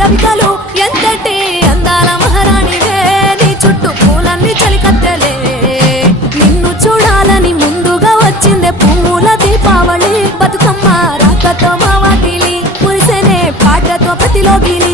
రవికలు ఎంతటి అందాల మహారాణివే నీ చుట్టూ పూలన్నీ చలికత్తెలే నిన్ను చూడాలని ముందుగా వచ్చిందే పువ్వుల దీపావళి బతుకమ్మ రాకతో మా వాకిలి మురిసెనే పాటతో ప్రతిలోగిలి